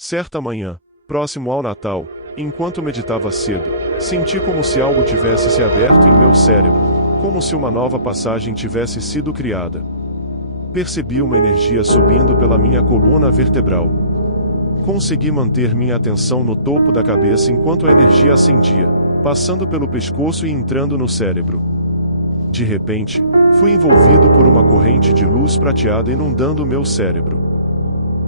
Certa manhã, próximo ao Natal, enquanto meditava cedo, senti como se algo tivesse se aberto em meu cérebro, como se uma nova passagem tivesse sido criada. Percebi uma energia subindo pela minha coluna vertebral. Consegui manter minha atenção no topo da cabeça enquanto a energia ascendia, passando pelo pescoço e entrando no cérebro. De repente, fui envolvido por uma corrente de luz prateada inundando meu cérebro.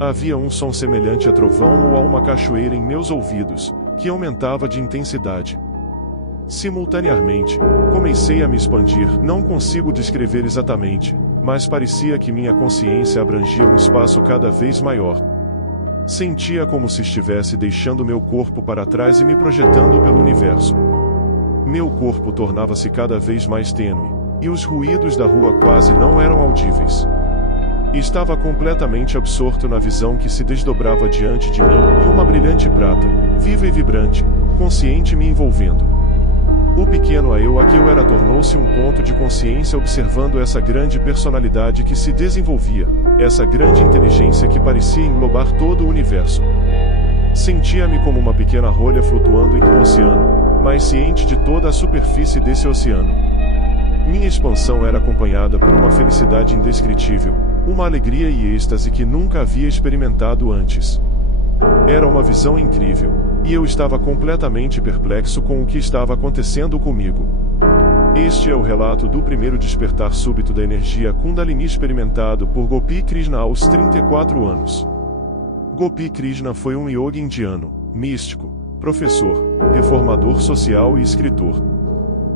Havia um som semelhante a trovão ou a uma cachoeira em meus ouvidos, que aumentava de intensidade. Simultaneamente, comecei a me expandir. Não consigo descrever exatamente, mas parecia que minha consciência abrangia um espaço cada vez maior. Sentia como se estivesse deixando meu corpo para trás e me projetando pelo universo. Meu corpo tornava-se cada vez mais tênue, e os ruídos da rua quase não eram audíveis. Estava completamente absorto na visão que se desdobrava diante de mim, e uma brilhante prata, viva e vibrante, consciente me envolvendo. O pequeno eu a que eu era tornou-se um ponto de consciência observando essa grande personalidade que se desenvolvia, essa grande inteligência que parecia englobar todo o universo. Sentia-me como uma pequena rolha flutuando em um oceano, mas ciente de toda a superfície desse oceano. Minha expansão era acompanhada por uma felicidade indescritível, uma alegria e êxtase que nunca havia experimentado antes. Era uma visão incrível, e eu estava completamente perplexo com o que estava acontecendo comigo. Este é o relato do primeiro despertar súbito da energia Kundalini experimentado por Gopi Krishna aos 34 anos. Gopi Krishna foi um yogi indiano, místico, professor, reformador social e escritor.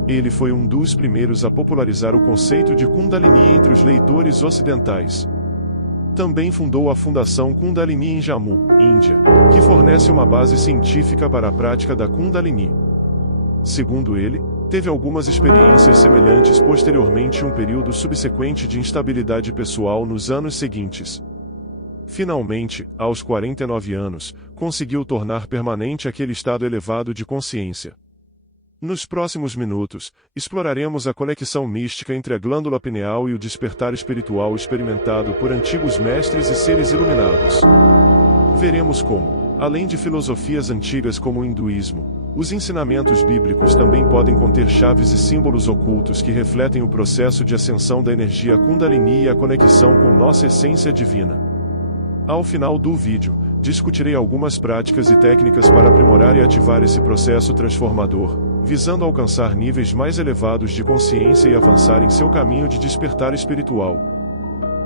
Ele foi um dos primeiros a popularizar o conceito de Kundalini entre os leitores ocidentais. Também fundou a Fundação Kundalini em Jammu, Índia, que fornece uma base científica para a prática da Kundalini. Segundo ele, teve algumas experiências semelhantes posteriormente e um período subsequente de instabilidade pessoal nos anos seguintes. Finalmente, aos 49 anos, conseguiu tornar permanente aquele estado elevado de consciência. Nos próximos minutos, exploraremos a conexão mística entre a glândula pineal e o despertar espiritual experimentado por antigos mestres e seres iluminados. Veremos como, além de filosofias antigas como o hinduísmo, os ensinamentos bíblicos também podem conter chaves e símbolos ocultos que refletem o processo de ascensão da energia Kundalini e a conexão com nossa essência divina. Ao final do vídeo, discutirei algumas práticas e técnicas para aprimorar e ativar esse processo transformador, visando alcançar níveis mais elevados de consciência e avançar em seu caminho de despertar espiritual.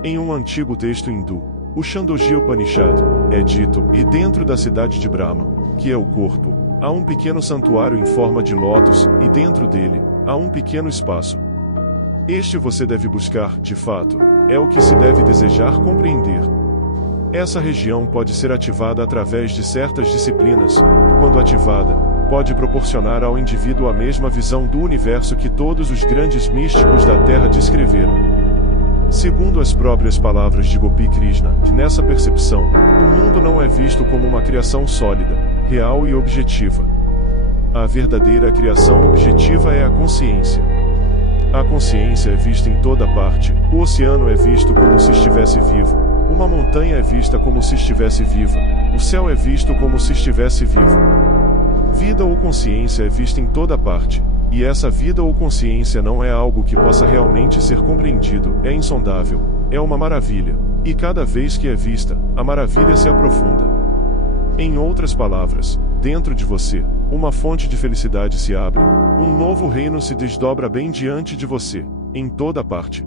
Em um antigo texto hindu, o Chandogya Upanishad, é dito, e dentro da cidade de Brahma, que é o corpo, há um pequeno santuário em forma de lótus, e dentro dele, há um pequeno espaço. Este você deve buscar, de fato, é o que se deve desejar compreender. Essa região pode ser ativada através de certas disciplinas, e quando ativada, pode proporcionar ao indivíduo a mesma visão do universo que todos os grandes místicos da Terra descreveram. Segundo as próprias palavras de Gopi Krishna, nessa percepção, o mundo não é visto como uma criação sólida, real e objetiva. A verdadeira criação objetiva é a consciência. A consciência é vista em toda parte, o oceano é visto como se estivesse vivo, uma montanha é vista como se estivesse viva, o céu é visto como se estivesse vivo. Vida ou consciência é vista em toda parte, e essa vida ou consciência não é algo que possa realmente ser compreendido, é insondável, é uma maravilha, e cada vez que é vista, a maravilha se aprofunda. Em outras palavras, dentro de você, uma fonte de felicidade se abre, um novo reino se desdobra bem diante de você, em toda parte.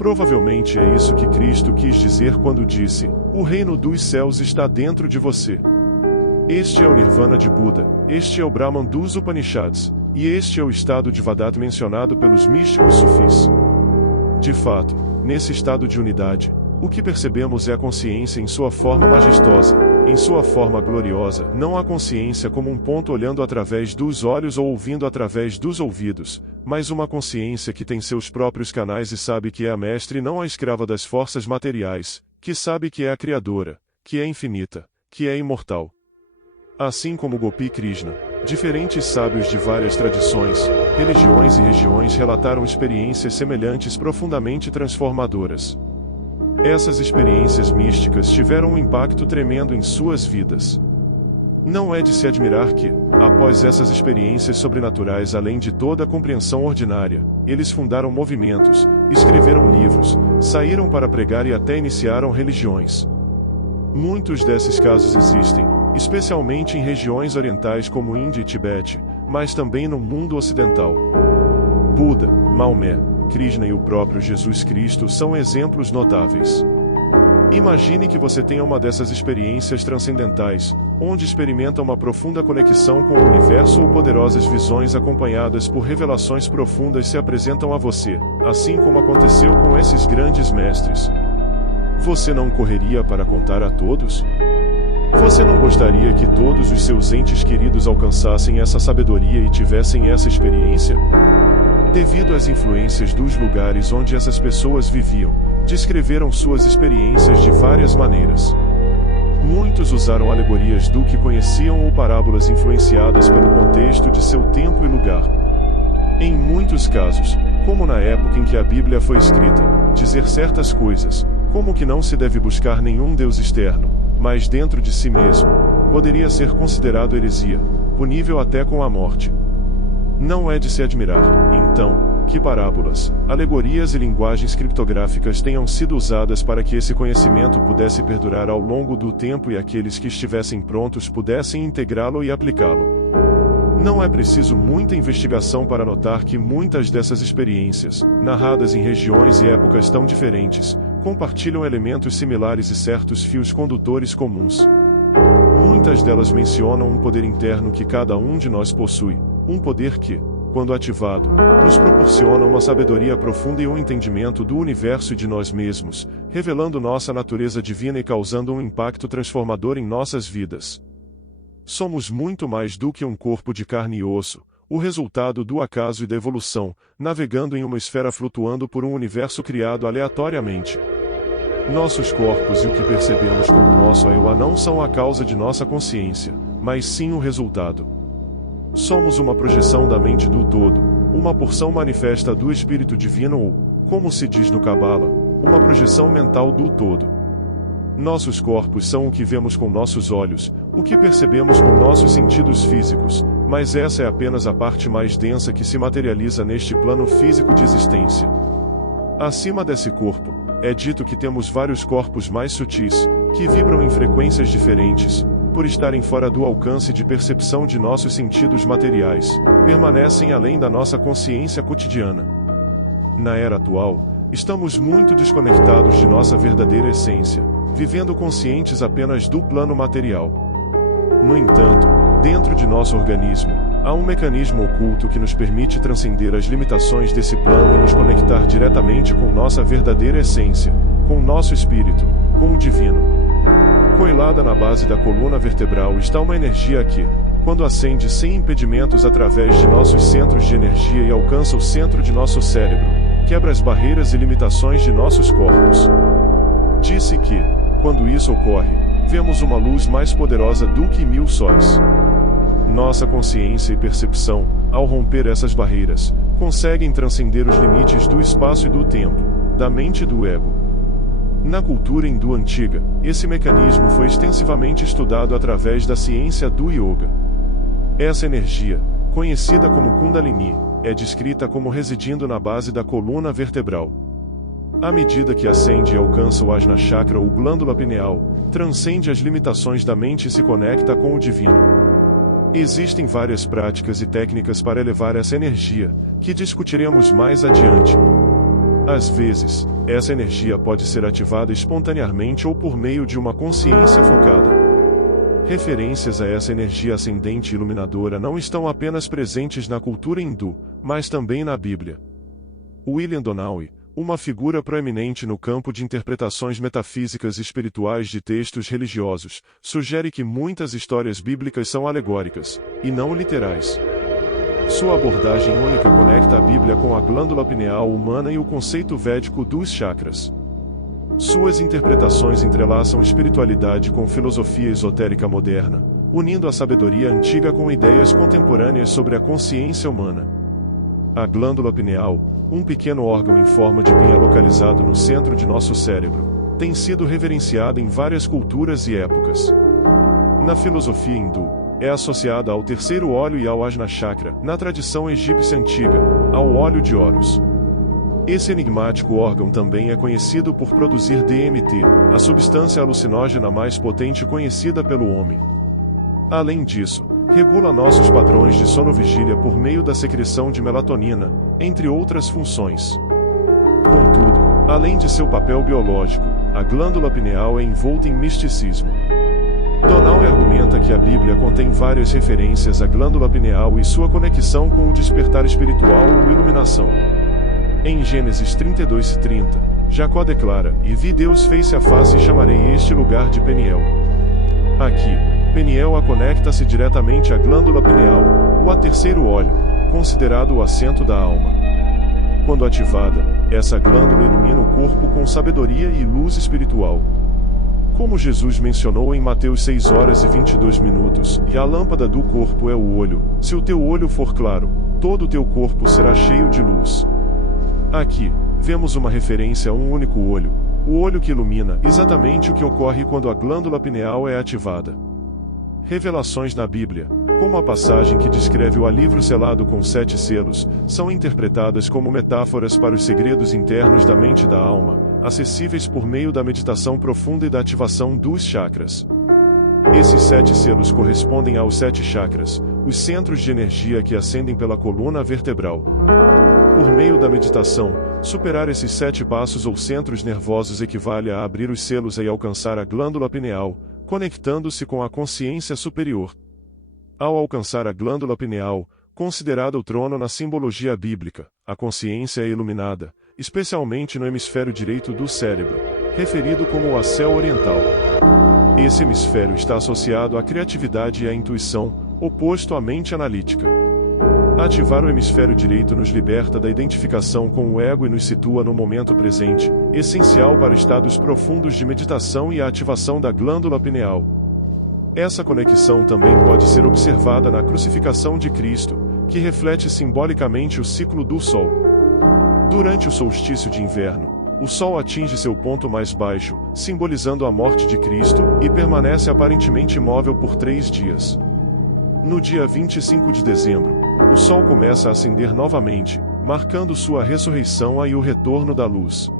Provavelmente é isso que Cristo quis dizer quando disse: o reino dos céus está dentro de você. Este é o Nirvana de Buda, este é o Brahman dos Upanishads, e este é o estado de Vadat mencionado pelos místicos sufis. De fato, nesse estado de unidade, o que percebemos é a consciência em sua forma majestosa, em sua forma gloriosa, não a consciência como um ponto olhando através dos olhos ou ouvindo através dos ouvidos, mas uma consciência que tem seus próprios canais e sabe que é a mestre e não a escrava das forças materiais, que sabe que é a criadora, que é infinita, que é imortal. Assim como Gopi Krishna, diferentes sábios de várias tradições, religiões e regiões relataram experiências semelhantes profundamente transformadoras. Essas experiências místicas tiveram um impacto tremendo em suas vidas. Não é de se admirar que, após essas experiências sobrenaturais além de toda a compreensão ordinária, eles fundaram movimentos, escreveram livros, saíram para pregar e até iniciaram religiões. Muitos desses casos existem, especialmente em regiões orientais como Índia e Tibete, mas também no mundo ocidental. Buda, Maomé, Krishna e o próprio Jesus Cristo são exemplos notáveis. Imagine que você tenha uma dessas experiências transcendentais, onde experimenta uma profunda conexão com o universo ou poderosas visões acompanhadas por revelações profundas se apresentam a você, assim como aconteceu com esses grandes mestres. Você não correria para contar a todos? Você não gostaria que todos os seus entes queridos alcançassem essa sabedoria e tivessem essa experiência? Devido às influências dos lugares onde essas pessoas viviam, descreveram suas experiências de várias maneiras. Muitos usaram alegorias do que conheciam ou parábolas influenciadas pelo contexto de seu tempo e lugar. Em muitos casos, como na época em que a Bíblia foi escrita, dizer certas coisas, como que não se deve buscar nenhum Deus externo, mas dentro de si mesmo, poderia ser considerado heresia, punível até com a morte. Não é de se admirar, então, que parábolas, alegorias e linguagens criptográficas tenham sido usadas para que esse conhecimento pudesse perdurar ao longo do tempo e aqueles que estivessem prontos pudessem integrá-lo e aplicá-lo. Não é preciso muita investigação para notar que muitas dessas experiências, narradas em regiões e épocas tão diferentes, compartilham elementos similares e certos fios condutores comuns. Muitas delas mencionam um poder interno que cada um de nós possui, um poder que, quando ativado, nos proporciona uma sabedoria profunda e um entendimento do universo e de nós mesmos, revelando nossa natureza divina e causando um impacto transformador em nossas vidas. Somos muito mais do que um corpo de carne e osso, o resultado do acaso e da evolução, navegando em uma esfera flutuando por um universo criado aleatoriamente. Nossos corpos e o que percebemos como nosso eu não são a causa de nossa consciência, mas sim o resultado. Somos uma projeção da mente do todo, uma porção manifesta do Espírito Divino ou, como se diz no Cabala, uma projeção mental do todo. Nossos corpos são o que vemos com nossos olhos, o que percebemos com nossos sentidos físicos, mas essa é apenas a parte mais densa que se materializa neste plano físico de existência. Acima desse corpo, é dito que temos vários corpos mais sutis, que vibram em frequências diferentes, por estarem fora do alcance de percepção de nossos sentidos materiais, permanecem além da nossa consciência cotidiana. Na era atual, estamos muito desconectados de nossa verdadeira essência, vivendo conscientes apenas do plano material. No entanto, dentro de nosso organismo, há um mecanismo oculto que nos permite transcender as limitações desse plano e nos conectar diretamente com nossa verdadeira essência, com nosso espírito, com o divino. Coilada na base da coluna vertebral está uma energia que, quando ascende sem impedimentos através de nossos centros de energia e alcança o centro de nosso cérebro, quebra as barreiras e limitações de nossos corpos. Disse que, quando isso ocorre, vemos uma luz mais poderosa do que 1000 sóis. Nossa consciência e percepção, ao romper essas barreiras, conseguem transcender os limites do espaço e do tempo, da mente e do ego. Na cultura hindu antiga, esse mecanismo foi extensivamente estudado através da ciência do yoga. Essa energia, conhecida como Kundalini, é descrita como residindo na base da coluna vertebral. À medida que ascende e alcança o Ajna Chakra ou glândula pineal, transcende as limitações da mente e se conecta com o divino. Existem várias práticas e técnicas para elevar essa energia, que discutiremos mais adiante. Às vezes, essa energia pode ser ativada espontaneamente ou por meio de uma consciência focada. Referências a essa energia ascendente e iluminadora não estão apenas presentes na cultura hindu, mas também na Bíblia. William Donnelly, uma figura proeminente no campo de interpretações metafísicas e espirituais de textos religiosos, sugere que muitas histórias bíblicas são alegóricas, e não literais. Sua abordagem única conecta a Bíblia com a glândula pineal humana e o conceito védico dos chakras. Suas interpretações entrelaçam espiritualidade com filosofia esotérica moderna, unindo a sabedoria antiga com ideias contemporâneas sobre a consciência humana. A glândula pineal, um pequeno órgão em forma de pinha localizado no centro de nosso cérebro, tem sido reverenciada em várias culturas e épocas. Na filosofia hindu, é associada ao terceiro olho e ao Ajna Chakra, na tradição egípcia antiga, ao óleo de Horus. Esse enigmático órgão também é conhecido por produzir DMT, a substância alucinógena mais potente conhecida pelo homem. Além disso, regula nossos padrões de sono-vigília por meio da secreção de melatonina, entre outras funções. Contudo, além de seu papel biológico, a glândula pineal é envolta em misticismo. Donald argumenta que a Bíblia contém várias referências à glândula pineal e sua conexão com o despertar espiritual ou iluminação. Em Gênesis 32:30, Jacó declara: "E vi Deus face a face e chamarei este lugar de Peniel." Aqui, Peniel conecta-se diretamente à glândula pineal, o terceiro olho, considerado o assento da alma. Quando ativada, essa glândula ilumina o corpo com sabedoria e luz espiritual. Como Jesus mencionou em Mateus 6:22, e a lâmpada do corpo é o olho, se o teu olho for claro, todo o teu corpo será cheio de luz. Aqui, vemos uma referência a um único olho, o olho que ilumina exatamente o que ocorre quando a glândula pineal é ativada. Revelações na Bíblia, como a passagem que descreve o livro selado com 7 selos, são interpretadas como metáforas para os segredos internos da mente e da alma, acessíveis por meio da meditação profunda e da ativação dos chakras. Esses 7 selos correspondem aos 7 chakras, os centros de energia que ascendem pela coluna vertebral. Por meio da meditação, superar esses 7 passos ou centros nervosos equivale a abrir os selos e alcançar a glândula pineal, conectando-se com a consciência superior. Ao alcançar a glândula pineal, considerada o trono na simbologia bíblica, a consciência é iluminada, especialmente no hemisfério direito do cérebro, referido como o acel oriental. Esse hemisfério está associado à criatividade e à intuição, oposto à mente analítica. Ativar o hemisfério direito nos liberta da identificação com o ego e nos situa no momento presente, essencial para estados profundos de meditação e a ativação da glândula pineal. Essa conexão também pode ser observada na crucificação de Cristo, que reflete simbolicamente o ciclo do Sol. Durante o solstício de inverno, o Sol atinge seu ponto mais baixo, simbolizando a morte de Cristo, e permanece aparentemente imóvel por 3 dias. No dia 25 de dezembro, o Sol começa a acender novamente, marcando sua ressurreição e o retorno da luz.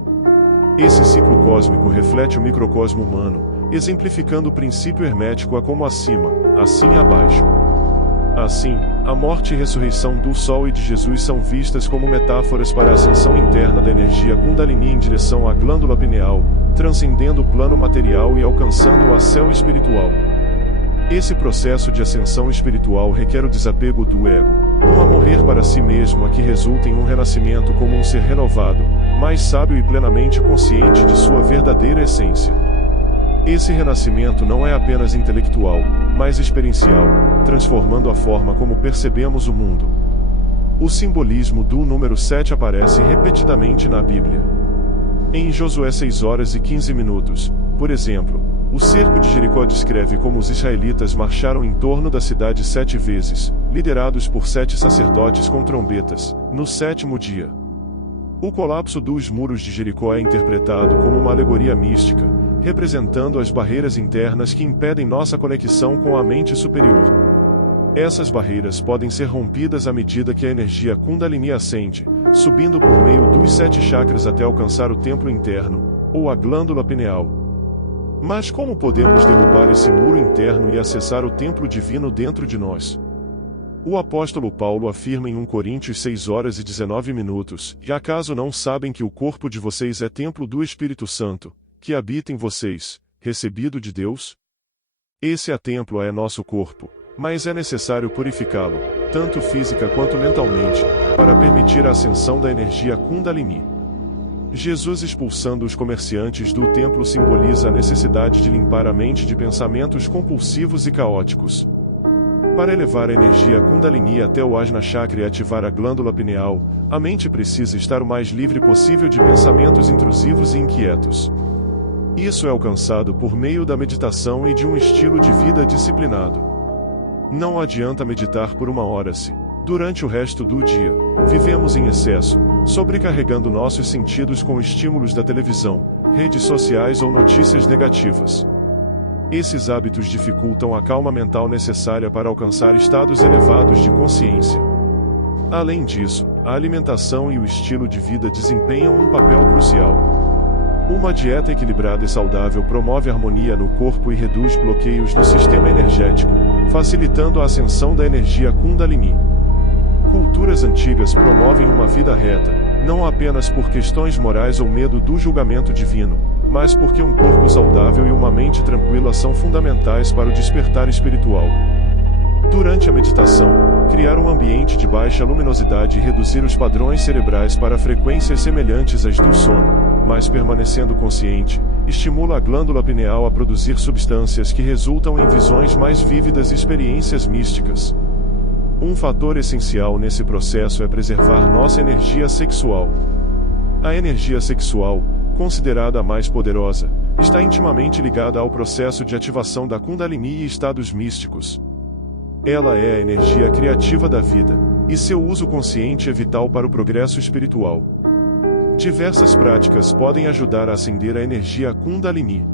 Esse ciclo cósmico reflete o microcosmo humano, exemplificando o princípio hermético a como acima, assim abaixo. Assim, a morte e ressurreição do Sol e de Jesus são vistas como metáforas para a ascensão interna da energia Kundalini em direção à glândula pineal, transcendendo o plano material e alcançando o acel espiritual. Esse processo de ascensão espiritual requer o desapego do ego, um a morrer para si mesmo a que resulta em um renascimento como um ser renovado, mais sábio e plenamente consciente de sua verdadeira essência. Esse renascimento não é apenas intelectual, mas experiencial, transformando a forma como percebemos o mundo. O simbolismo do número 7 aparece repetidamente na Bíblia. Em Josué 6:15, por exemplo, o cerco de Jericó descreve como os israelitas marcharam em torno da cidade 7 vezes, liderados por 7 sacerdotes com trombetas, no 7º dia. O colapso dos muros de Jericó é interpretado como uma alegoria mística, representando as barreiras internas que impedem nossa conexão com a mente superior. Essas barreiras podem ser rompidas à medida que a energia Kundalini ascende, subindo por meio dos 7 chakras até alcançar o templo interno, ou a glândula pineal. Mas como podemos derrubar esse muro interno e acessar o templo divino dentro de nós? O apóstolo Paulo afirma em 1 Coríntios 6:19, e acaso não sabem que o corpo de vocês é templo do Espírito Santo, que habita em vocês, recebido de Deus? Esse templo é nosso corpo, mas é necessário purificá-lo, tanto física quanto mentalmente, para permitir a ascensão da energia Kundalini. Jesus expulsando os comerciantes do templo simboliza a necessidade de limpar a mente de pensamentos compulsivos e caóticos. Para elevar a energia Kundalini até o Ajna Chakra e ativar a glândula pineal, a mente precisa estar o mais livre possível de pensamentos intrusivos e inquietos. Isso é alcançado por meio da meditação e de um estilo de vida disciplinado. Não adianta meditar por 1 hora se, durante o resto do dia, vivemos em excesso, sobrecarregando nossos sentidos com estímulos da televisão, redes sociais ou notícias negativas. Esses hábitos dificultam a calma mental necessária para alcançar estados elevados de consciência. Além disso, a alimentação e o estilo de vida desempenham um papel crucial. Uma dieta equilibrada e saudável promove harmonia no corpo e reduz bloqueios no sistema energético, facilitando a ascensão da energia Kundalini. Culturas antigas promovem uma vida reta, não apenas por questões morais ou medo do julgamento divino, mas porque um corpo saudável e uma mente tranquila são fundamentais para o despertar espiritual. Durante a meditação, criar um ambiente de baixa luminosidade e reduzir os padrões cerebrais para frequências semelhantes às do sono, mas permanecendo consciente, estimula a glândula pineal a produzir substâncias que resultam em visões mais vívidas e experiências místicas. Um fator essencial nesse processo é preservar nossa energia sexual. A energia sexual, considerada a mais poderosa, está intimamente ligada ao processo de ativação da Kundalini e estados místicos. Ela é a energia criativa da vida, e seu uso consciente é vital para o progresso espiritual. Diversas práticas podem ajudar a acender a energia Kundalini.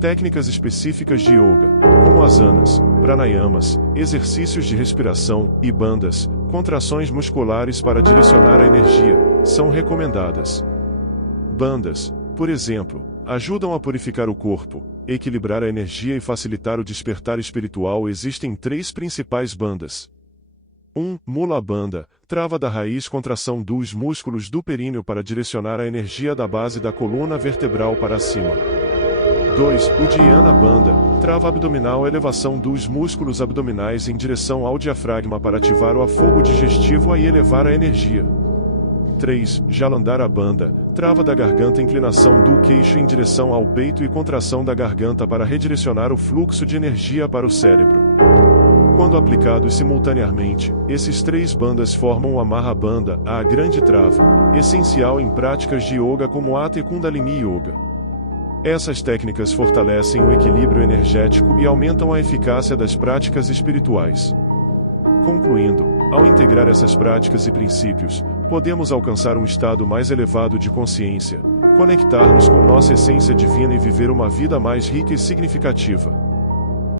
Técnicas específicas de yoga, como asanas, pranayamas, exercícios de respiração e bandhas, contrações musculares para direcionar a energia, são recomendadas. Bandhas, por exemplo, ajudam a purificar o corpo, equilibrar a energia e facilitar o despertar espiritual. Existem 3 principais bandhas. 1. Mula Bandha, trava da raiz, contração dos músculos do períneo para direcionar a energia da base da coluna vertebral para cima. 2. Uddiyana Bandha, trava abdominal, elevação dos músculos abdominais em direção ao diafragma para ativar o afogo digestivo e elevar a energia. 3. Jalandhara Bandha, trava da garganta, inclinação do queixo em direção ao peito e contração da garganta para redirecionar o fluxo de energia para o cérebro. Quando aplicados simultaneamente, esses 3 bandhas formam a Maha Bandha, a grande trava, essencial em práticas de yoga como Hatha e Kundalini Yoga. Essas técnicas fortalecem o equilíbrio energético e aumentam a eficácia das práticas espirituais. Concluindo, ao integrar essas práticas e princípios, podemos alcançar um estado mais elevado de consciência, conectar-nos com nossa essência divina e viver uma vida mais rica e significativa.